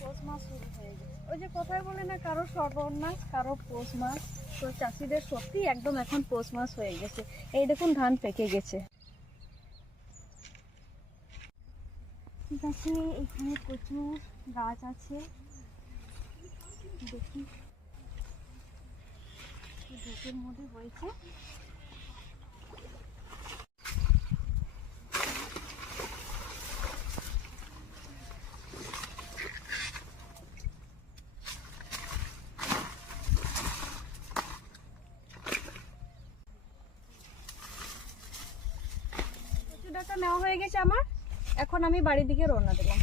পৌষ মাস শুরু হয়ে গেছে। ওই যে কথায় বলে না, কারো সর্বনাশ কারো পৌষ মাস। তো চাষিদের সত্যি একদম এখন পৌষ মাস হয়ে গেছে। এই দেখুন ধান পেকে গেছে। ঠিক আছে, এখানে প্রচুর গাছ আছে, দেখি ঢেকের মধ্যে হয়েছে। কচু ডাঁটা নেওয়া হয়ে গেছে আমার, এখন আমি বাড়ির দিকে রওনা দিলাম।